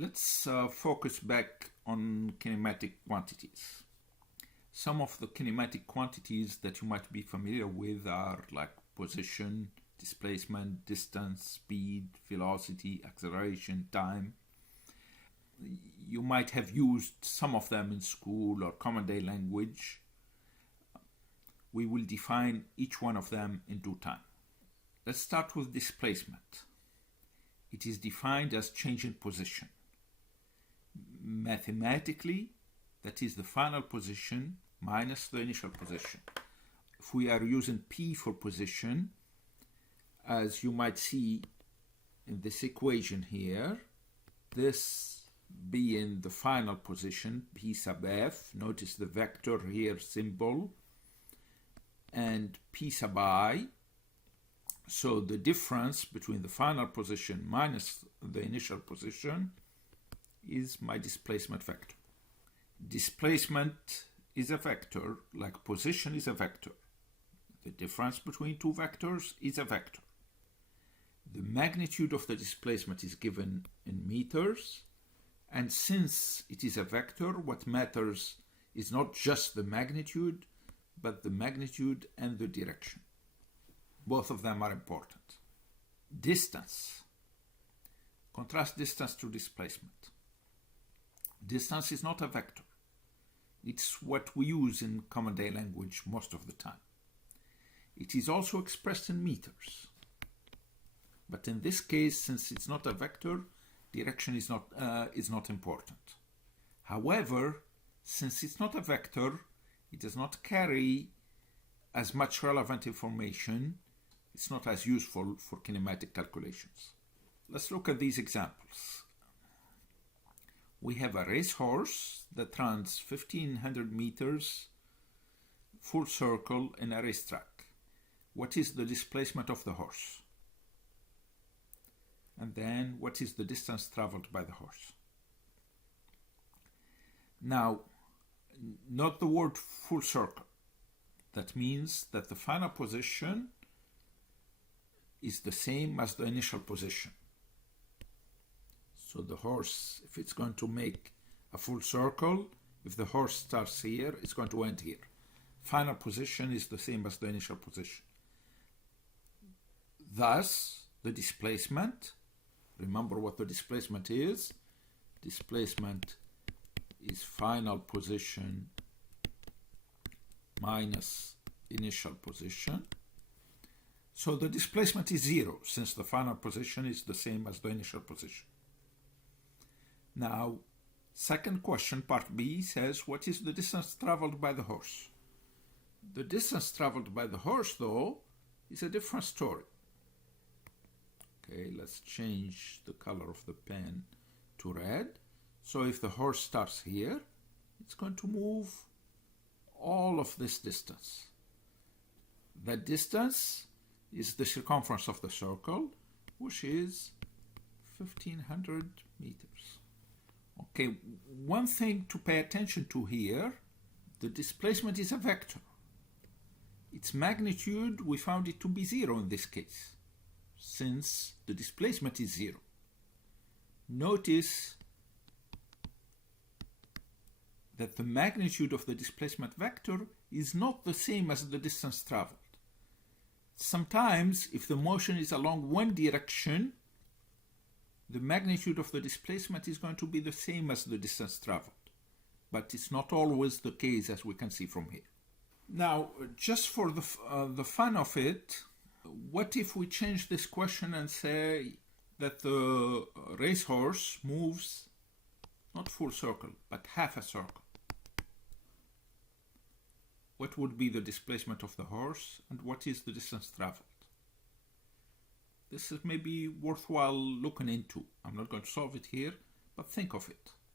Let's focus back on kinematic quantities. Some of the kinematic quantities that you might be familiar with are like position, displacement, distance, speed, velocity, acceleration, time. You might have used some of them in school or common day language. We will define each one of them in due time. Let's start with displacement. It is defined as change in position. Mathematically, that is the final position minus the initial position. If we are using p for position, as you might see in this equation here, this being the final position, p sub f, notice the vector here symbol, and p sub I, so the difference between the final position minus the initial position is my displacement vector. Displacement is a vector, like position is a vector. The difference between two vectors is a vector. The magnitude of the displacement is given in meters, and since it is a vector, what matters is not just the magnitude, but the magnitude and the direction. Both of them are important. Distance. Contrast distance to displacement. Distance is not a vector. It's what we use in common day language most of the time. It is also expressed in meters. But in this case, since it's not a vector, direction is not important. However, since it's not a vector, it does not carry as much relevant information. It's not as useful for kinematic calculations. Let's look at these examples. We have a racehorse that runs 1500 meters full circle in a racetrack. What is the displacement of the horse? And then what is the distance traveled by the horse? Now, note the word full circle. That means that the final position is the same as the initial position. So the horse, if it's going to make a full circle, if the horse starts here, it's going to end here. Final position is the same as the initial position. Thus, the displacement, remember what the displacement is. Displacement is final position minus initial position. So the displacement is 0, since the final position is the same as the initial position. Now, second question, part B, says, what is the distance traveled by the horse? The distance traveled by the horse, though, is a different story. Okay, let's change the color of the pen to red. So if the horse starts here, it's going to move all of this distance. That distance is the circumference of the circle, which is 1500 meters. Okay, one thing to pay attention to here, the displacement is a vector. Its magnitude, we found it to be 0 in this case, since the displacement is 0. Notice that the magnitude of the displacement vector is not the same as the distance traveled. Sometimes, if the motion is along one direction, the magnitude of the displacement is going to be the same as the distance traveled. But it's not always the case, as we can see from here. Now, just for the fun of it, what if we change this question and say that the racehorse moves not full circle, but half a circle? What would be the displacement of the horse, and what is the distance traveled? This is maybe worthwhile looking into. I'm not going to solve it here, but think of it.